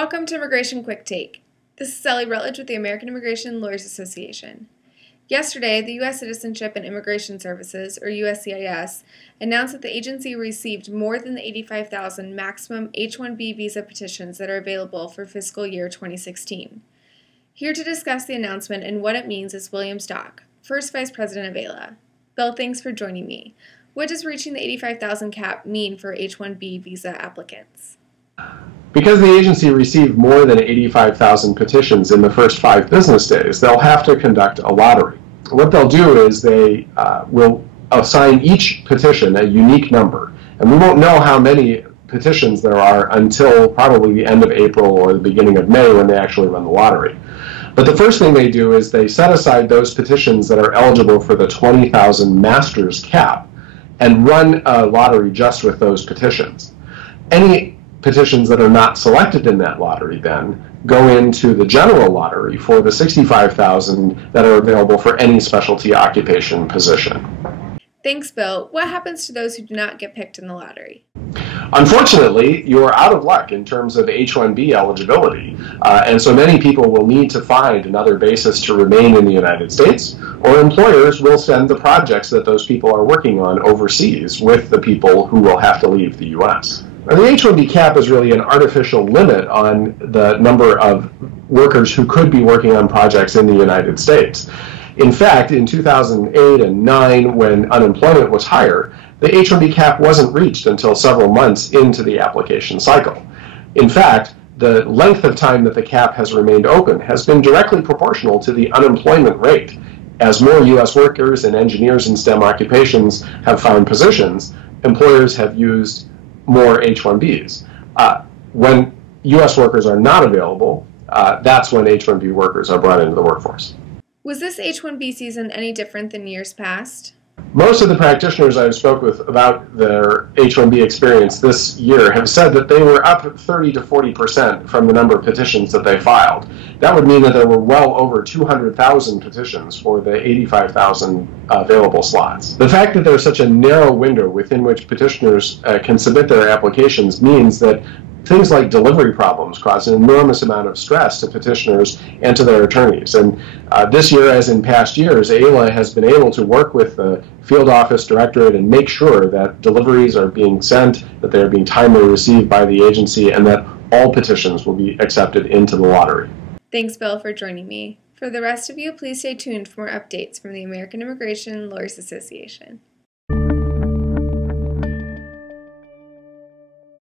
Welcome to Immigration Quicktake. This is Sally Rutledge with the American Immigration Lawyers Association. Yesterday, the U.S. Citizenship and Immigration Services, or USCIS, announced that the agency received more than the 85,000 maximum H-1B visa petitions that are available for fiscal year 2016. Here to discuss the announcement and what it means is William Stock, First Vice President of AILA. Bill, thanks for joining me. What does reaching the 85,000 cap mean for H-1B visa applicants? Because the agency received more than 85,000 petitions in the first 5 business days, they'll have to conduct a lottery. What they'll do is they will assign each petition a unique number, and we won't know how many petitions there are until probably the end of April or the beginning of May when they actually run the lottery. But the first thing they do is they set aside those petitions that are eligible for the 20,000 master's cap and run a lottery just with those petitions. Any petitions that are not selected in that lottery then go into the general lottery for the 65,000 that are available for any specialty occupation position. Thanks, Bill. What happens to those who do not get picked in the lottery? Unfortunately, you're out of luck in terms of H-1B eligibility, and so many people will need to find another basis to remain in the United States, or employers will send the projects that those people are working on overseas with the people who will have to leave the U.S. The H-1B cap is really an artificial limit on the number of workers who could be working on projects in the United States. In fact, in 2008 and 2009, when unemployment was higher, the H-1B cap wasn't reached until several months into the application cycle. In fact, the length of time that the cap has remained open has been directly proportional to the unemployment rate. As more U.S. workers and engineers in STEM occupations have found positions, employers have used more H-1Bs. When U.S. workers are not available, that's when H-1B workers are brought into the workforce. Was this H-1B season any different than years past? Most of the practitioners I spoke with about their H-1B experience this year have said that they were up 30 to 40% from the number of petitions that they filed. That would mean that there were well over 200,000 petitions for the 85,000 available slots. The fact that there's such a narrow window within which petitioners can submit their applications means that things like delivery problems cause an enormous amount of stress to petitioners and to their attorneys. And this year, as in past years, AILA has been able to work with the field office directorate and make sure that deliveries are being sent, that they are being timely received by the agency, and that all petitions will be accepted into the lottery. Thanks, Bill, for joining me. For the rest of you, please stay tuned for more updates from the American Immigration Lawyers Association.